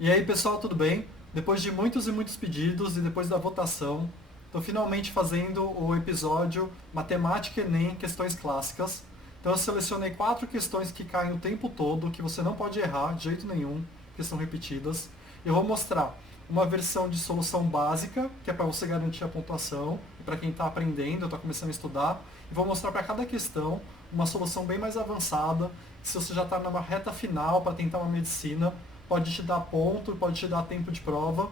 E aí, pessoal, tudo bem? Depois de muitos e muitos pedidos e depois da votação, estou finalmente fazendo o episódio Matemática Enem Questões Clássicas. Então eu selecionei 4 questões que caem o tempo todo, que você não pode errar de jeito nenhum, que são repetidas. Eu vou mostrar uma versão de solução básica, que é para você garantir a pontuação, para quem está aprendendo, está começando a estudar. E vou mostrar para cada questão uma solução bem mais avançada, que se você já está numa reta final para tentar uma medicina, pode te dar ponto, pode te dar tempo de prova.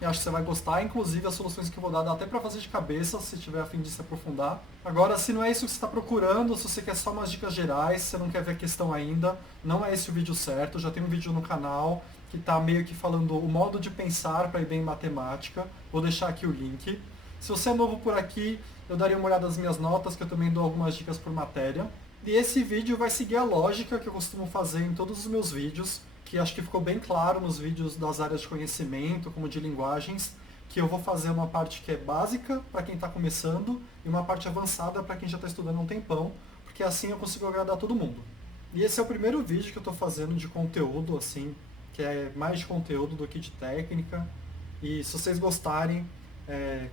Eu acho que você vai gostar, inclusive as soluções que eu vou dar dá até para fazer de cabeça, se tiver a fim de se aprofundar. Agora, se não é isso que você está procurando, se você quer só umas dicas gerais, se você não quer ver a questão ainda, não é esse o vídeo certo. Já tem um vídeo no canal que está meio que falando o modo de pensar para ir bem em matemática. Vou deixar aqui o link. Se você é novo por aqui, eu daria uma olhada nas minhas notas, que eu também dou algumas dicas por matéria. E esse vídeo vai seguir a lógica que eu costumo fazer em todos os meus vídeos, que acho que ficou bem claro nos vídeos das áreas de conhecimento, como de linguagens, que eu vou fazer uma parte que é básica para quem está começando e uma parte avançada para quem já está estudando há um tempão, porque assim eu consigo agradar todo mundo. E esse é o primeiro vídeo que eu estou fazendo de conteúdo, assim, que é mais de conteúdo do que de técnica. E se vocês gostarem,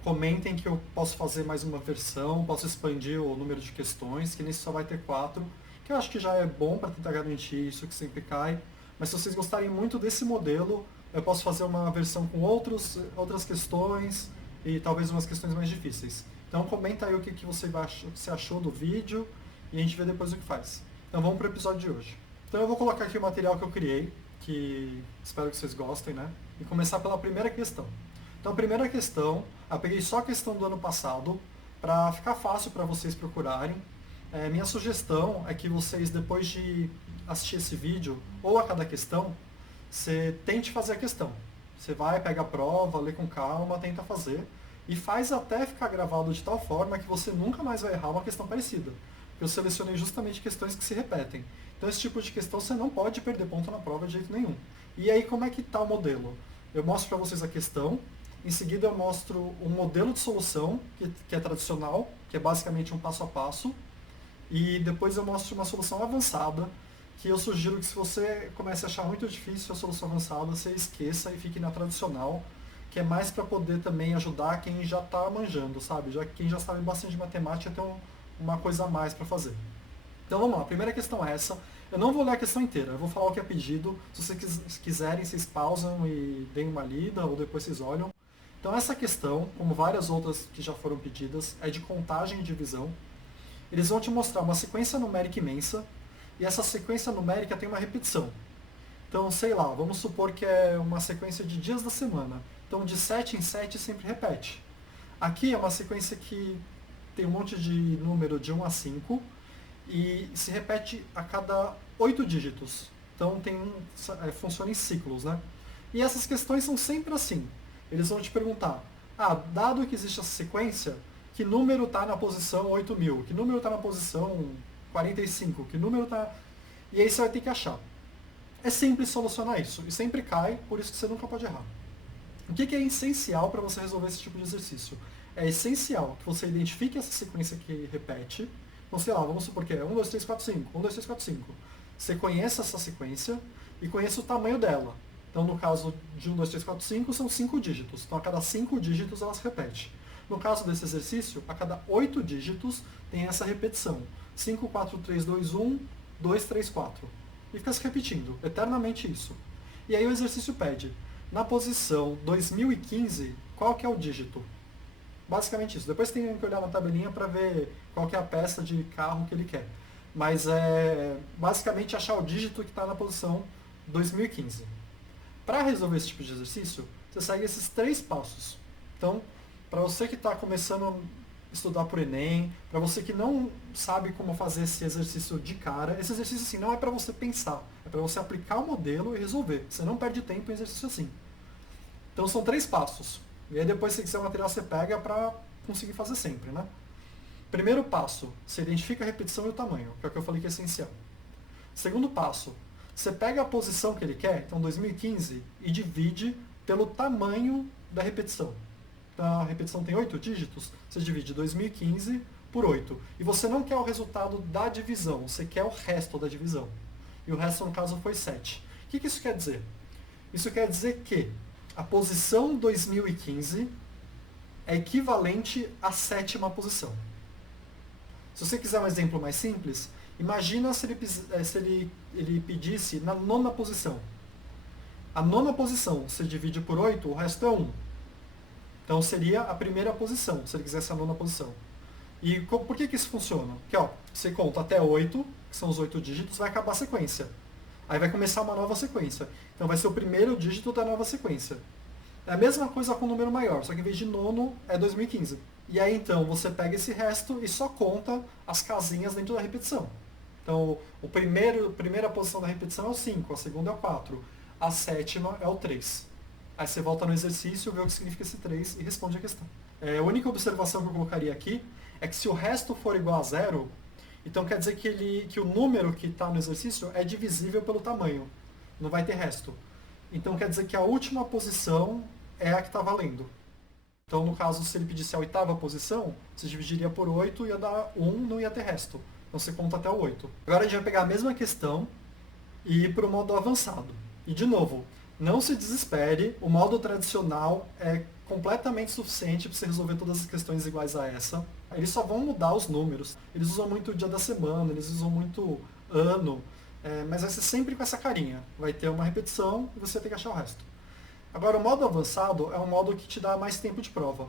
comentem que eu posso fazer mais uma versão, posso expandir o número de questões, que nesse só vai ter 4, que eu acho que já é bom para tentar garantir isso que sempre cai. Mas se vocês gostarem muito desse modelo, eu posso fazer uma versão com outras questões e talvez umas questões mais difíceis. Então comenta aí o que você achou do vídeo e a gente vê depois o que faz. Então vamos para o episódio de hoje. Então eu vou colocar aqui o material que eu criei, que espero que vocês gostem, né? E começar pela primeira questão. Então, a primeira questão, eu peguei só a questão do ano passado, para ficar fácil para vocês procurarem. Minha sugestão é que vocês, depois de assistir esse vídeo, ou a cada questão, você tente fazer a questão. Você vai, pega a prova, lê com calma, tenta fazer, e faz até ficar gravado de tal forma que você nunca mais vai errar uma questão parecida. Eu selecionei justamente questões que se repetem. Então, esse tipo de questão você não pode perder ponto na prova de jeito nenhum. E aí, como é que está o modelo? Eu mostro para vocês a questão, em seguida eu mostro um modelo de solução, que é tradicional, que é basicamente um passo a passo, e depois eu mostro uma solução avançada, que eu sugiro que se você comece a achar muito difícil a solução avançada, você esqueça e fique na tradicional, que é mais para poder também ajudar quem já está manjando, sabe? Já quem já sabe bastante de matemática tem uma coisa a mais para fazer. Então vamos lá, a primeira questão é essa. Eu não vou ler a questão inteira, eu vou falar o que é pedido. Se vocês quiserem, vocês pausam e deem uma lida, ou depois vocês olham. Então essa questão, como várias outras que já foram pedidas, é de contagem e divisão. Eles vão te mostrar uma sequência numérica imensa, e essa sequência numérica tem uma repetição. Então, sei lá, vamos supor que é uma sequência de dias da semana. Então, de 7 em 7 sempre repete. Aqui é uma sequência que tem um monte de número de 1 a 5 e se repete a cada 8 dígitos. Então, funciona em ciclos, né? E essas questões são sempre assim. Eles vão te perguntar, dado que existe essa sequência, que número está na posição 8.000? Que número está na posição 45? Que número está... E aí você vai ter que achar. É simples solucionar isso. E sempre cai, por isso que você nunca pode errar. O que é essencial para você resolver esse tipo de exercício? É essencial que você identifique essa sequência que repete. Então, sei lá, vamos supor que é 1, 2, 3, 4, 5. 1, 2, 3, 4, 5. Você conheça essa sequência e conheça o tamanho dela. Então, no caso de 1, 2, 3, 4, 5, são 5 dígitos. Então, a cada 5 dígitos, ela se repete. No caso desse exercício, a cada 8 dígitos tem essa repetição. 5, 4, 3, 2, 1, 2, 3, 4. E fica se repetindo, eternamente isso. E aí o exercício pede, na posição 2015, qual que é o dígito? Basicamente isso. Depois tem que olhar na tabelinha para ver qual que é a peça de carro que ele quer. Mas é basicamente achar o dígito que está na posição 2015. Para resolver esse tipo de exercício, você segue esses 3 passos. Então, para você que está começando a estudar por Enem, para você que não sabe como fazer esse exercício de cara, esse exercício assim não é para você pensar, é para você aplicar o modelo e resolver. Você não perde tempo em exercício assim. Então são 3 passos. E aí depois, se quiser o material, você pega para conseguir fazer sempre, né? Primeiro passo, você identifica a repetição e o tamanho, que é o que eu falei que é essencial. Segundo passo, você pega a posição que ele quer, então 2015, e divide pelo tamanho da repetição. Então a repetição tem 8 dígitos, você divide 2015 por 8. E você não quer o resultado da divisão, você quer o resto da divisão. E o resto, no caso, foi 7. O que isso quer dizer? Isso quer dizer que a posição 2015 é equivalente à sétima posição. Se você quiser um exemplo mais simples, imagina se ele pedisse na nona posição. A nona posição, você divide por 8, o resto é 1. Então seria a primeira posição, se ele quisesse a nona posição. E por que isso funciona? Porque você conta até 8, que são os 8 dígitos, vai acabar a sequência. Aí vai começar uma nova sequência. Então vai ser o primeiro dígito da nova sequência. É a mesma coisa com o número maior, só que em vez de nono é 2015. E aí então você pega esse resto e só conta as casinhas dentro da repetição. Então a primeira posição da repetição é o 5, a segunda é o 4, a sétima é o 3. Aí você volta no exercício, vê o que significa esse 3 e responde a questão. A única observação que eu colocaria aqui é que se o resto for igual a zero, então quer dizer que o número que está no exercício é divisível pelo tamanho. Não vai ter resto. Então quer dizer que a última posição é a que está valendo. Então, no caso, se ele pedisse a oitava posição, você dividiria por 8 e ia dar 1, não ia ter resto. Então você conta até o 8. Agora a gente vai pegar a mesma questão e ir para o modo avançado. E de novo, não se desespere, o modo tradicional é completamente suficiente para você resolver todas as questões iguais a essa. Eles só vão mudar os números. Eles usam muito o dia da semana, eles usam muito ano, mas vai ser sempre com essa carinha. Vai ter uma repetição e você tem que achar o resto. Agora, o modo avançado é um modo que te dá mais tempo de prova.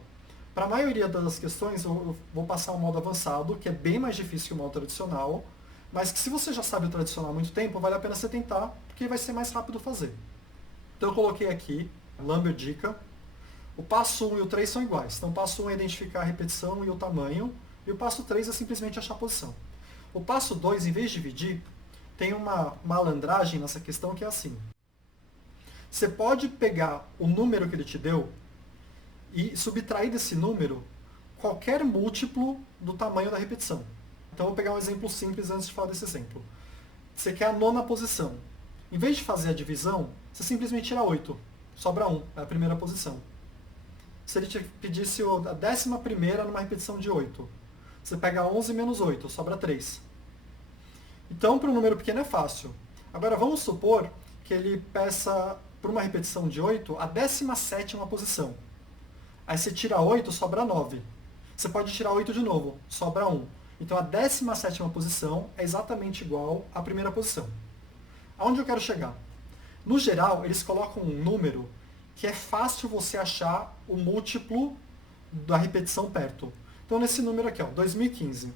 Para a maioria das questões, eu vou passar um modo avançado, que é bem mais difícil que o modo tradicional, mas que se você já sabe o tradicional há muito tempo, vale a pena você tentar, porque vai ser mais rápido fazer. Então eu coloquei aqui, Lambert dica. O passo 1 e o 3 são iguais. Então o passo 1 é identificar a repetição e o tamanho, e o passo 3 é simplesmente achar a posição. O passo 2, em vez de dividir, tem uma malandragem nessa questão que é assim. Você pode pegar o número que ele te deu e subtrair desse número qualquer múltiplo do tamanho da repetição. Então eu vou pegar um exemplo simples antes de falar desse exemplo. Você quer a nona posição. Em vez de fazer a divisão, você simplesmente tira 8. Sobra 1, é a primeira posição. Se ele te pedisse a 11ª numa repetição de 8, você pega 11 menos 8, sobra 3. Então, para um número pequeno é fácil. Agora, vamos supor que ele peça, para uma repetição de 8, a 17ª posição. Aí você tira 8, sobra 9. Você pode tirar 8 de novo, sobra 1. Então, a 17ª posição é exatamente igual à primeira posição. Aonde eu quero chegar? No geral, eles colocam um número que é fácil você achar o múltiplo da repetição perto. Então, nesse número aqui, 2015.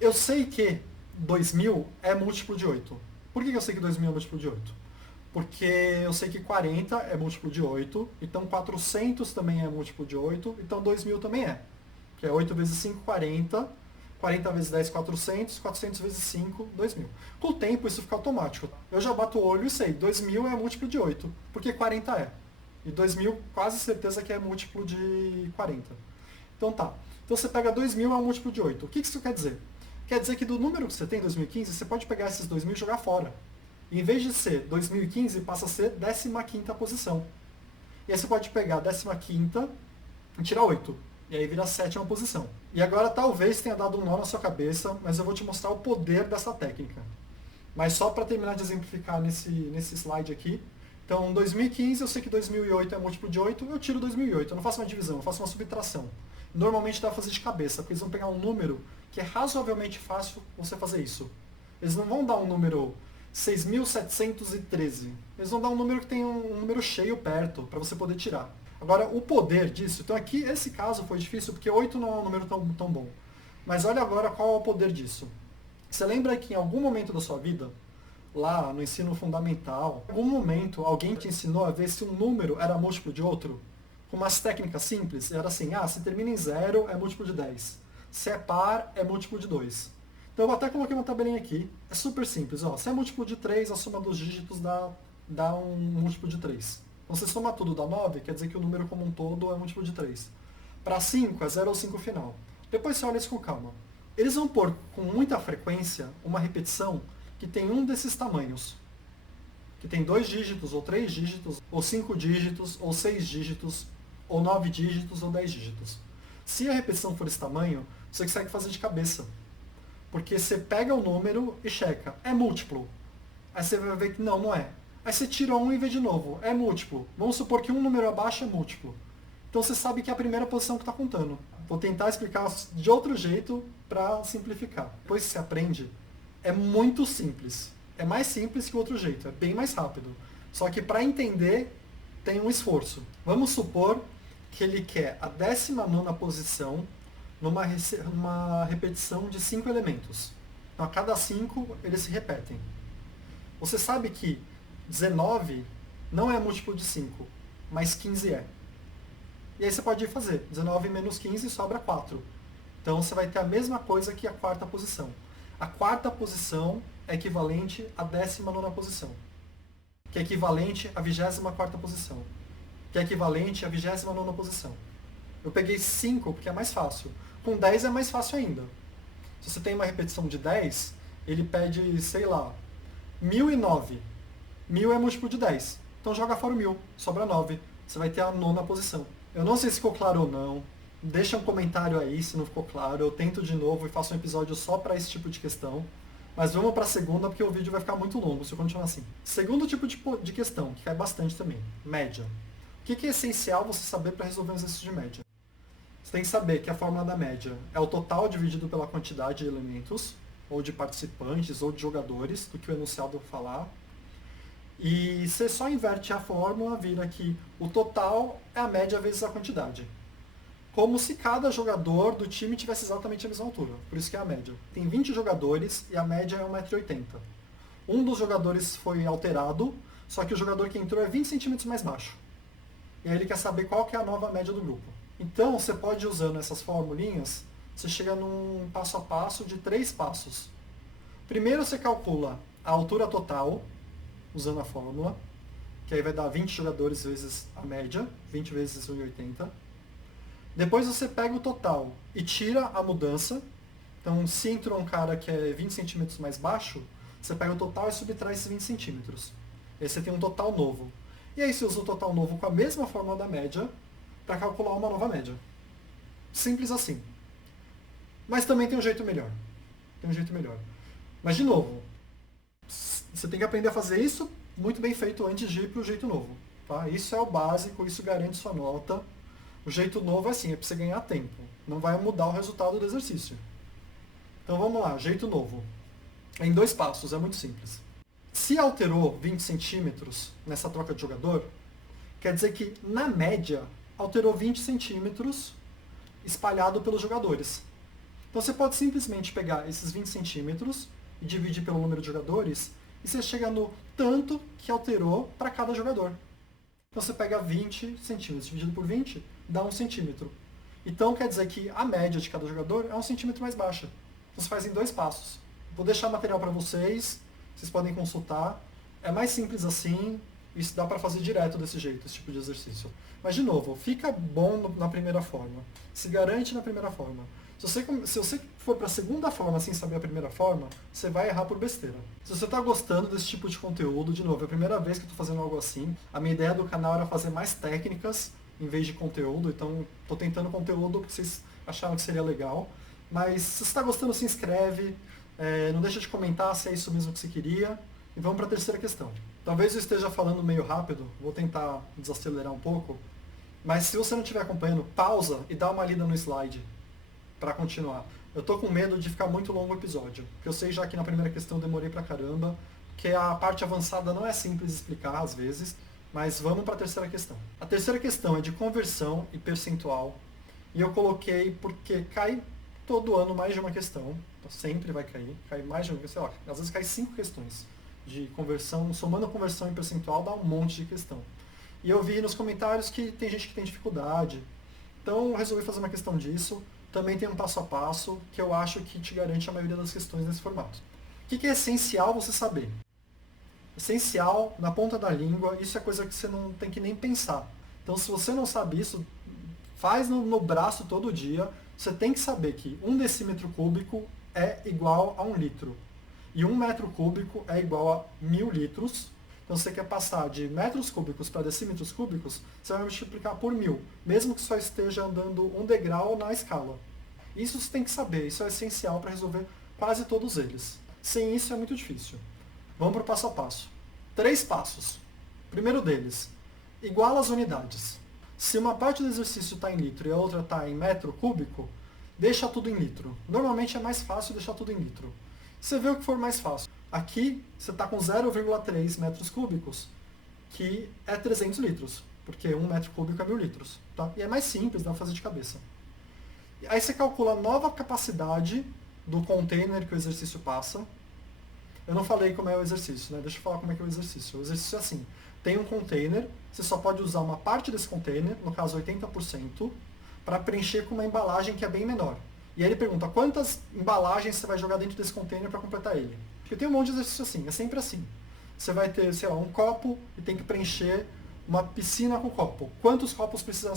Eu sei que 2000 é múltiplo de 8. Por que eu sei que 2000 é múltiplo de 8? Porque eu sei que 40 é múltiplo de 8, então 400 também é múltiplo de 8, então 2000 também é. Que é 8 vezes 5, 40. 40 vezes 10, 400. 400 vezes 5, 2000. Com o tempo, isso fica automático. Eu já bato o olho e sei, 2000 é múltiplo de 8, porque 40 é. E 2000, quase certeza que é múltiplo de 40. Então tá. Então você pega 2000 é um múltiplo de 8. O que isso quer dizer? Quer dizer que do número que você tem, 2015, você pode pegar esses 2000 e jogar fora. E em vez de ser 2015, passa a ser 15ª posição. E aí você pode pegar a 15ª e tirar 8. E aí vira a 7ª posição. E agora talvez tenha dado um nó na sua cabeça, mas eu vou te mostrar o poder dessa técnica. Mas só para terminar de exemplificar nesse slide aqui. Então, 2015, eu sei que 2008 é múltiplo de 8, eu tiro 2008. Eu não faço uma divisão, eu faço uma subtração. Normalmente dá pra fazer de cabeça, porque eles vão pegar um número que é razoavelmente fácil você fazer isso. Eles não vão dar um número 6.713. Eles vão dar um número que tem um número cheio perto, para você poder tirar. Agora, o poder disso, então aqui, esse caso foi difícil, porque 8 não é um número tão bom. Mas olha agora qual é o poder disso. Você lembra que em algum momento da sua vida, lá no ensino fundamental, em algum momento alguém te ensinou a ver se um número era múltiplo de outro? Com umas técnicas simples, era assim, se termina em 0 é múltiplo de 10. Se é par, é múltiplo de 2. Então eu até coloquei uma tabelinha aqui, é super simples. Se é múltiplo de 3, a soma dos dígitos dá um múltiplo de 3. Então você soma tudo, dá 9, quer dizer que o número como um todo é múltiplo de 3. Para 5, é 0 ou 5 final. Depois você olha isso com calma. Eles vão pôr com muita frequência uma repetição que tem um desses tamanhos. Que tem 2 dígitos, ou 3 dígitos, ou 5 dígitos, ou 6 dígitos, ou 9 dígitos, ou 10 dígitos. Se a repetição for esse tamanho, você consegue fazer de cabeça. Porque você pega o número e checa. É múltiplo. Aí você vai ver que não é. Aí você tira um e vê de novo. É múltiplo. Vamos supor que um número abaixo é múltiplo. Então você sabe que é a primeira posição que está contando. Vou tentar explicar de outro jeito para simplificar. Depois que você aprende, é muito simples. É mais simples que o outro jeito, é bem mais rápido. Só que para entender, tem um esforço. Vamos supor que ele quer a 19ª posição numa repetição de 5 elementos. Então, a cada 5, eles se repetem. Você sabe que 19 não é múltiplo de 5, mas 15 é. E aí você pode fazer. 19 menos 15 sobra 4. Então você vai ter a mesma coisa que a quarta posição. A quarta posição é equivalente à 19ª posição, que é equivalente à 24ª posição, que é equivalente à 29ª posição. Eu peguei 5 porque é mais fácil. Com 10 é mais fácil ainda. Se você tem uma repetição de 10, ele pede, sei lá, 1009. 1000 é múltiplo de 10. Então joga fora o 1000, sobra 9. Você vai ter a 9ª posição. Eu não sei se ficou claro ou não. Deixa um comentário aí se não ficou claro. Eu tento de novo e faço um episódio só para esse tipo de questão. Mas vamos para a segunda porque o vídeo vai ficar muito longo se eu continuar assim. Segundo tipo de questão, que cai bastante também. Média. O que é essencial você saber para resolver um exercício de média? Você tem que saber que a fórmula da média é o total dividido pela quantidade de elementos, ou de participantes, ou de jogadores, do que o enunciado falar. E você só inverte a fórmula, vira que o total é a média vezes a quantidade. Como se cada jogador do time tivesse exatamente a mesma altura. Por isso que é a média. Tem 20 jogadores e a média é 1,80 m. Um dos jogadores foi alterado, só que o jogador que entrou é 20 centímetros mais baixo. E aí ele quer saber qual que é a nova média do grupo. Então você pode ir usando essas formulinhas, você chega num passo a passo de 3 passos. Primeiro você calcula a altura total, usando a fórmula, que aí vai dar 20 jogadores vezes a média, 20 vezes 1,80. Depois você pega o total e tira a mudança. Então, se entrou um cara que é 20 centímetros mais baixo, você pega o total e subtrai esses 20 centímetros. Aí você tem um total novo. E aí você usa o total novo com a mesma fórmula da média para calcular uma nova média. Simples assim. Mas também tem um jeito melhor. Mas, de novo, você tem que aprender a fazer isso muito bem feito antes de ir para o jeito novo. Tá? Isso é o básico, isso garante sua nota. O jeito novo é assim, é para você ganhar tempo. Não vai mudar o resultado do exercício. Então vamos lá, jeito novo. É em 2 passos, é muito simples. Se alterou 20 centímetros nessa troca de jogador, quer dizer que, na média, alterou 20 centímetros espalhado pelos jogadores. Então você pode simplesmente pegar esses 20 centímetros e dividir pelo número de jogadores, e você chega no tanto que alterou para cada jogador. Então você pega 20 centímetros dividido por 20, dá 1 centímetro. Então quer dizer que a média de cada jogador é 1 centímetro mais baixa. Então você faz em 2 passos. Vou deixar material para vocês podem consultar. É mais simples assim, isso dá para fazer direto desse jeito, esse tipo de exercício. Mas de novo, fica bom na primeira forma. Se garante na primeira forma. Se você for para a segunda forma sem saber a primeira forma, você vai errar por besteira. Se você está gostando desse tipo de conteúdo, de novo, é a primeira vez que eu estou fazendo algo assim. A minha ideia do canal era fazer mais técnicas em vez de conteúdo, então estou tentando conteúdo que vocês acharam que seria legal. Mas se você está gostando, se inscreve, não deixa de comentar se é isso mesmo que você queria. E vamos para a terceira questão. Talvez eu esteja falando meio rápido, vou tentar desacelerar um pouco. Mas se você não estiver acompanhando, pausa e dá uma lida no slide para continuar. Eu tô com medo de ficar muito longo o episódio, porque eu sei já que na primeira questão eu demorei pra caramba, que a parte avançada não é simples de explicar às vezes, mas vamos para a terceira questão. A terceira questão é de conversão e percentual, e eu coloquei porque cai todo ano mais de uma questão, então sempre vai cair, cai mais de uma, sei lá, às vezes cai 5 questões de conversão, somando a conversão e percentual dá um monte de questão. E eu vi nos comentários que tem gente que tem dificuldade, então eu resolvi fazer uma questão disso. Também tem um passo a passo que eu acho que te garante a maioria das questões nesse formato. O que é essencial você saber? Essencial, na ponta da língua, isso é coisa que você não tem que nem pensar. Então, se você não sabe isso, faz no braço todo dia. Você tem que saber que 1 decímetro cúbico é igual a 1 litro. E 1 metro cúbico é igual a 1000 litros. Então, se você quer passar de metros cúbicos para decímetros cúbicos, você vai multiplicar por 1000, mesmo que só esteja andando um degrau na escala. Isso você tem que saber, isso é essencial para resolver quase todos eles. Sem isso é muito difícil. Vamos para o passo a passo. 3 passos. Primeiro deles, iguala as unidades. Se uma parte do exercício está em litro e a outra está em metro cúbico, deixa tudo em litro. Normalmente é mais fácil deixar tudo em litro. Você vê o que for mais fácil. Aqui você está com 0,3 metros cúbicos, que é 300 litros, porque 1 metro cúbico é 1000 litros. Tá? E é mais simples, dá para fazer de cabeça. Aí você calcula a nova capacidade do container que o exercício passa. Eu não falei como é o exercício, né? Deixa eu falar como é que é o exercício. O exercício é assim, tem um container, você só pode usar uma parte desse container, no caso 80%, para preencher com uma embalagem que é bem menor. E aí ele pergunta, quantas embalagens você vai jogar dentro desse container para completar ele? Porque tem um monte de exercício assim, é sempre assim. Você vai ter, sei lá, um copo e tem que preencher uma piscina com copo. Quantos copos precisa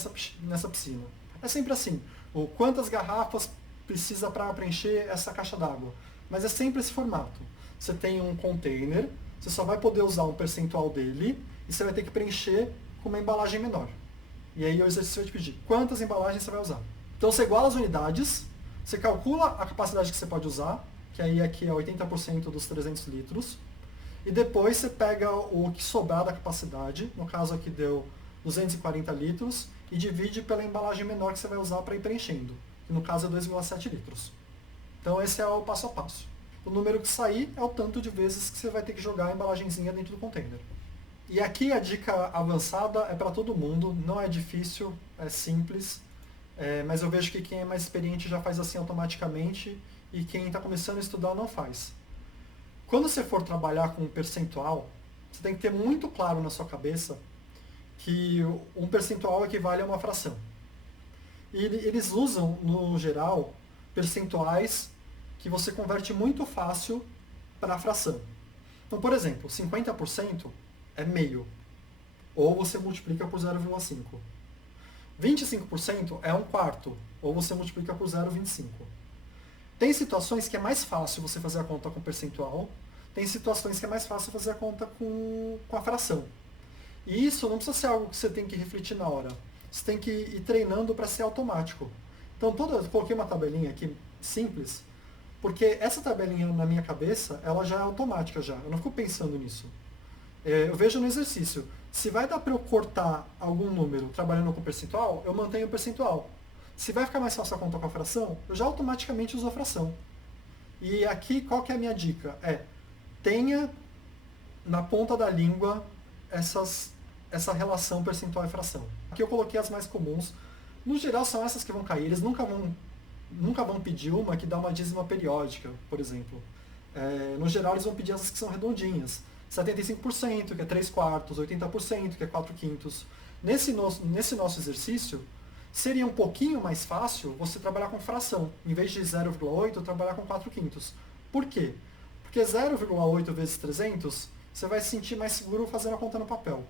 nessa piscina? É sempre assim. Ou quantas garrafas precisa para preencher essa caixa d'água? Mas é sempre esse formato. Você tem um container, você só vai poder usar um percentual dele e você vai ter que preencher com uma embalagem menor. E aí o exercício vai te pedir quantas embalagens você vai usar. Então você iguala as unidades, você calcula a capacidade que você pode usar, que aí aqui é 80% dos 300 litros, e depois você pega o que sobrar da capacidade, no caso aqui deu 240 litros, e divide pela embalagem menor que você vai usar para ir preenchendo, que no caso é 2,7 litros. Então esse é o passo a passo. O número que sair é o tanto de vezes que você vai ter que jogar a embalagenzinha dentro do container. E aqui a dica avançada é para todo mundo, não é difícil, é simples, mas eu vejo que quem é mais experiente já faz assim automaticamente e quem está começando a estudar não faz. Quando você for trabalhar com um percentual, você tem que ter muito claro na sua cabeça que um percentual equivale a uma fração. E eles usam, no geral, percentuais que você converte muito fácil para a fração. Então, por exemplo, 50% é meio, ou você multiplica por 0,5. 25% é um quarto, ou você multiplica por 0,25. Tem situações que é mais fácil você fazer a conta com percentual, tem situações que é mais fácil fazer a conta com a fração. E isso não precisa ser algo que você tem que refletir na hora. Você tem que ir treinando para ser automático. Então, eu coloquei uma tabelinha aqui simples, porque essa tabelinha na minha cabeça, ela já é automática já. Eu não fico pensando nisso. Eu vejo no exercício. Se vai dar para eu cortar algum número trabalhando com percentual, eu mantenho o percentual. Se vai ficar mais fácil a conta com a fração, eu já automaticamente uso a fração. E aqui, qual que é a minha dica? Tenha na ponta da língua essa relação percentual e fração. Aqui eu coloquei as mais comuns. No geral, são essas que vão cair. Eles nunca vão pedir uma que dá uma dízima periódica, por exemplo. No geral, eles vão pedir essas que são redondinhas. 75%, que é 3 quartos, 80%, que é 4 quintos. Nesse nosso exercício, seria um pouquinho mais fácil você trabalhar com fração. Em vez de 0,8, trabalhar com 4 quintos. Por quê? Porque 0,8 vezes 300, você vai se sentir mais seguro fazendo a conta no papel.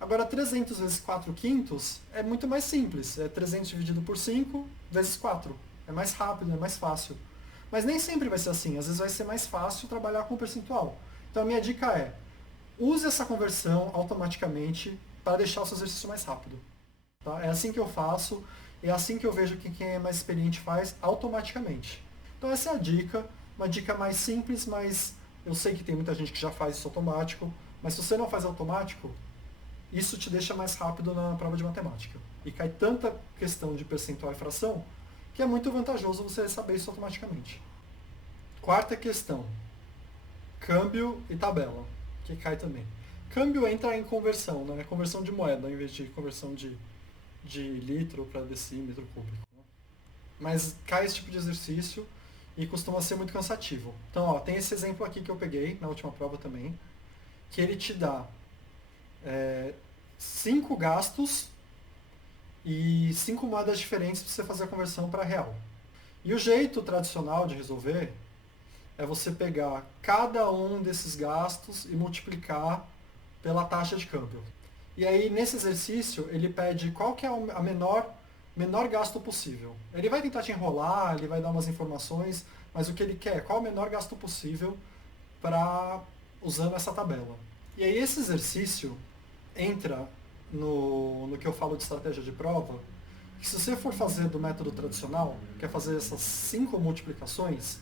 Agora, 300 vezes 4 quintos é muito mais simples. É 300 dividido por 5 vezes 4. É mais rápido, é mais fácil. Mas nem sempre vai ser assim. Às vezes vai ser mais fácil trabalhar com percentual. Então a minha dica é, use essa conversão automaticamente para deixar o seu exercício mais rápido. Tá? É assim que eu faço, é assim que eu vejo que quem é mais experiente faz automaticamente. Então essa é a dica, uma dica mais simples, mas eu sei que tem muita gente que já faz isso automático, mas se você não faz automático, isso te deixa mais rápido na prova de matemática. E cai tanta questão de percentual e fração, que é muito vantajoso você saber isso automaticamente. Quarta questão. Câmbio e tabela, que cai também. Câmbio entra em conversão, né? Conversão de moeda, em vez de conversão de litro para decímetro cúbico. Né? Mas cai esse tipo de exercício e costuma ser muito cansativo. Então, tem esse exemplo aqui que eu peguei na última prova também, que ele te dá 5 gastos e 5 moedas diferentes para você fazer a conversão para real. E o jeito tradicional de resolver é você pegar cada um desses gastos e multiplicar pela taxa de câmbio. E aí, nesse exercício, ele pede qual que é a menor gasto possível. Ele vai tentar te enrolar, ele vai dar umas informações, mas o que ele quer é qual o menor gasto possível usando essa tabela. E aí, esse exercício entra no que eu falo de estratégia de prova, que se você for fazer do método tradicional, que é fazer essas 5 multiplicações,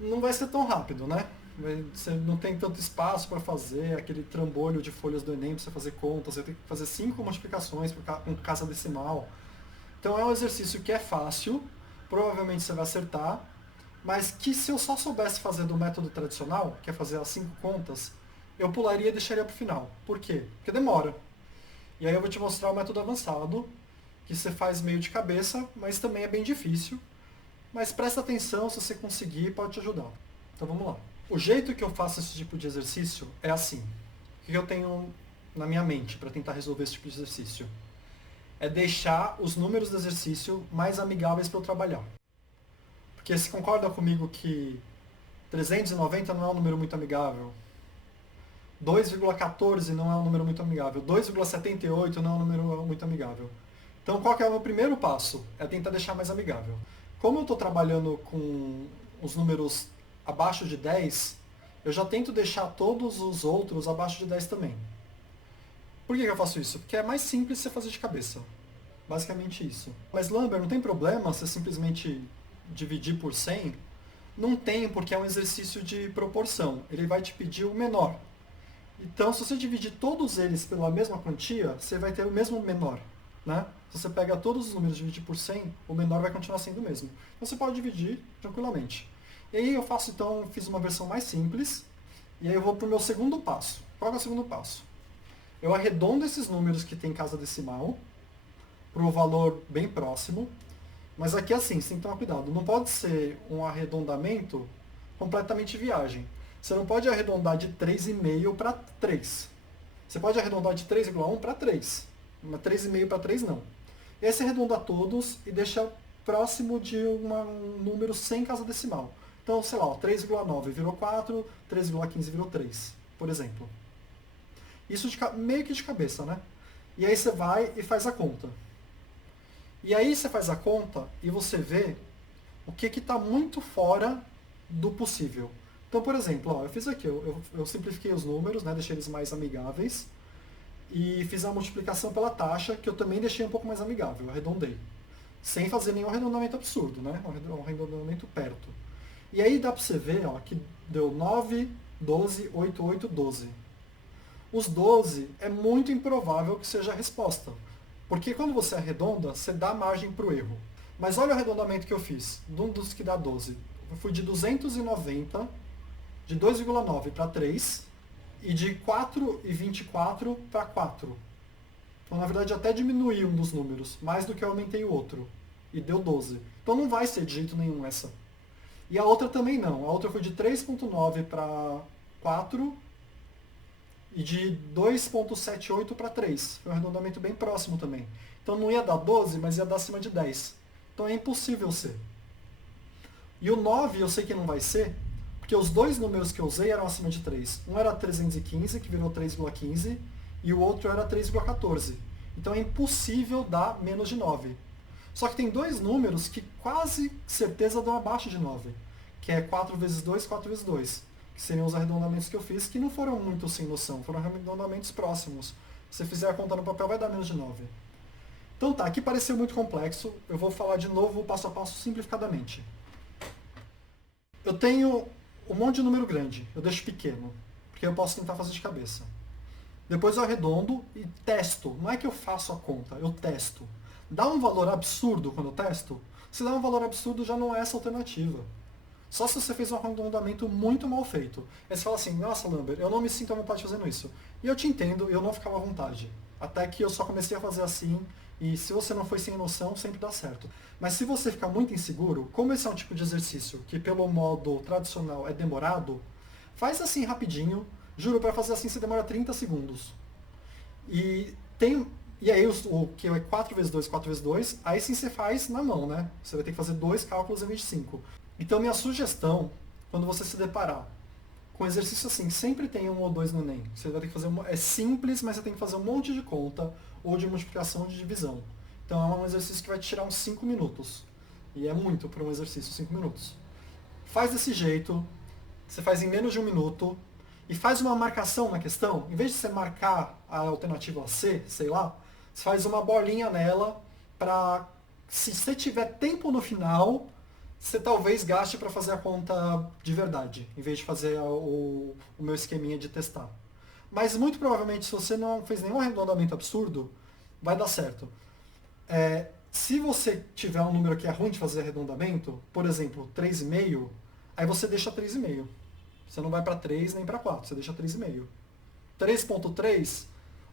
não vai ser tão rápido, né? Você não tem tanto espaço para fazer aquele trambolho de folhas do Enem para você fazer contas, você tem que fazer 5 multiplicações com casa decimal. Então é um exercício que é fácil, provavelmente você vai acertar, mas que se eu só soubesse fazer do método tradicional, que é fazer as 5 contas, eu pularia e deixaria para o final. Por quê? Porque demora. E aí eu vou te mostrar o método avançado, que você faz meio de cabeça, mas também é bem difícil. Mas presta atenção, se você conseguir, pode te ajudar. Então vamos lá. O jeito que eu faço esse tipo de exercício é assim. O que eu tenho na minha mente para tentar resolver esse tipo de exercício? É deixar os números do exercício mais amigáveis para eu trabalhar. Porque você concorda comigo que 390 não é um número muito amigável? 2,14 não é um número muito amigável. 2,78 não é um número muito amigável. Então qual que é o meu primeiro passo? É tentar deixar mais amigável. Como eu estou trabalhando com os números abaixo de 10, eu já tento deixar todos os outros abaixo de 10 também. Por que eu faço isso? Porque é mais simples você fazer de cabeça. Basicamente isso. Mas Lambert, não tem problema você simplesmente dividir por 100? Não tem, porque é um exercício de proporção. Ele vai te pedir o menor. Então, se você dividir todos eles pela mesma quantia, você vai ter o mesmo menor. Né? Se você pega todos os números e dividir por 100, o menor vai continuar sendo o mesmo. Então, você pode dividir tranquilamente. E aí eu faço, então, fiz uma versão mais simples, e aí eu vou para o meu segundo passo. Qual é o segundo passo? Eu arredondo esses números que tem casa decimal para o valor bem próximo, mas aqui assim, você tem que tomar cuidado. Não pode ser um arredondamento completamente viagem. Você não pode arredondar de 3,5 para 3. Você pode arredondar de 3,1 para 3. Mas 3,5 para 3 não. E aí você arredonda todos e deixa próximo de um número sem casa decimal. Então, sei lá, 3,9 virou 4, 3,15 virou 3, por exemplo. Isso meio que de cabeça, né? E aí você vai e faz a conta. E aí você faz a conta e você vê o que está muito fora do possível. Então, por exemplo, ó, eu fiz aqui, eu simplifiquei os números, né, deixei eles mais amigáveis, e fiz a multiplicação pela taxa, que eu também deixei um pouco mais amigável, eu arredondei. Sem fazer nenhum arredondamento absurdo, né? Um arredondamento perto. E aí dá para você ver ó, que deu 9, 12, 8, 8, 12. Os 12 é muito improvável que seja a resposta. Porque quando você arredonda, você dá margem para o erro. Mas olha o arredondamento que eu fiz, um dos que dá 12. Eu fui de 290, de 2,9 para 3, e de 4,24 para 4. Então, na verdade, até diminuí um dos números, mais do que eu aumentei o outro. E deu 12. Então não vai ser de jeito nenhum essa. E a outra também não. A outra foi de 3,9 para 4 e de 2,78 para 3. Foi um arredondamento bem próximo também. Então não ia dar 12, mas ia dar acima de 10. Então é impossível ser. E o 9 eu sei que não vai ser, porque os dois números que eu usei eram acima de 3. Um era 315, que virou 3,15, e o outro era 3,14. Então é impossível dar menos de 9. Só que tem dois números que quase certeza dão abaixo de 9, que é 4 vezes 2, 4 vezes 2, que seriam os arredondamentos que eu fiz, que não foram muito sem noção, foram arredondamentos próximos. Se você fizer a conta no papel, vai dar menos de 9. Então tá, aqui pareceu muito complexo, eu vou falar de novo passo a passo simplificadamente. Eu tenho um monte de número grande, eu deixo pequeno, porque eu posso tentar fazer de cabeça. Depois eu arredondo e testo. Não é que eu faço a conta, eu testo. Dá um valor absurdo quando eu testo? Se dá um valor absurdo, já não é essa alternativa. Só se você fez um arredondamento muito mal feito. Aí você fala assim, nossa, Lambert, eu não me sinto à vontade fazendo isso. E eu te entendo, eu não ficava à vontade. Até que eu só comecei a fazer assim, e se você não foi sem noção, sempre dá certo. Mas se você ficar muito inseguro, como esse é um tipo de exercício que pelo modo tradicional é demorado, faz assim rapidinho. Juro, para fazer assim você demora 30 segundos. E aí o que é 4 vezes 2, 4 vezes 2, aí sim você faz na mão, né? Você vai ter que fazer 2 cálculos em vez de 5. Então minha sugestão, quando você se deparar com exercício assim, sempre tem um ou dois no Enem. Você vai ter que fazer é simples, mas você tem que fazer um monte de conta ou de multiplicação ou de divisão. Então é um exercício que vai te tirar uns 5 minutos. E é muito para um exercício, 5 minutos. Faz desse jeito, você faz em menos de 1 minuto, e faz uma marcação na questão. Em vez de você marcar a alternativa C, sei lá, você faz uma bolinha nela para, se você tiver tempo no final, você talvez gaste para fazer a conta de verdade, em vez de fazer o meu esqueminha de testar. Mas muito provavelmente, se você não fez nenhum arredondamento absurdo, vai dar certo. Se você tiver um número que é ruim de fazer arredondamento, por exemplo, 3,5, aí você deixa 3,5. Você não vai para 3 nem para 4, você deixa 3,5. 3,3,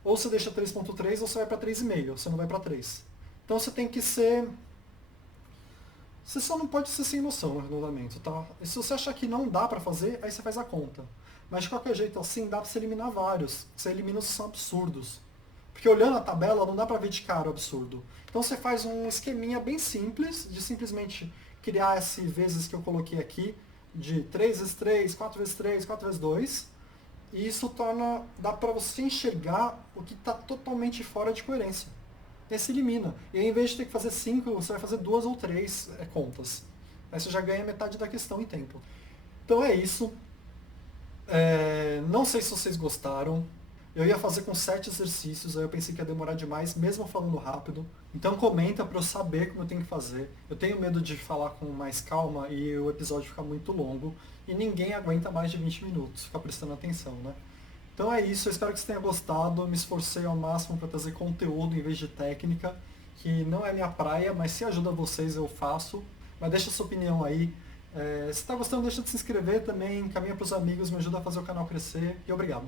ou você deixa 3,3 ou você vai para 3,5, você não vai para 3. Então você tem que ser. Você só não pode ser sem noção no arredondamento, tá? E se você achar que não dá para fazer, aí você faz a conta. Mas de qualquer jeito, assim, dá para você eliminar vários. Você elimina os que são absurdos. Porque olhando a tabela, não dá para ver de cara o absurdo. Então você faz um esqueminha bem simples, de simplesmente criar esse vezes que eu coloquei aqui, de 3 vezes 3, 4 vezes 3, 4 vezes 2. E isso dá para você enxergar o que está totalmente fora de coerência. E aí se elimina. E aí, em vez de ter que fazer 5, você vai fazer 2 ou 3 contas. Aí você já ganha metade da questão em tempo. Então é isso. Não sei se vocês gostaram. Eu ia fazer com 7 exercícios, aí eu pensei que ia demorar demais, mesmo falando rápido. Então comenta para eu saber como eu tenho que fazer. Eu tenho medo de falar com mais calma e o episódio ficar muito longo. E ninguém aguenta mais de 20 minutos, ficar prestando atenção, né? Então é isso, eu espero que você tenha gostado. Eu me esforcei ao máximo para trazer conteúdo em vez de técnica, que não é minha praia, mas se ajuda vocês eu faço. Mas deixa a sua opinião aí. Se está gostando, deixa de se inscrever também, encaminha para os amigos, me ajuda a fazer o canal crescer e obrigado.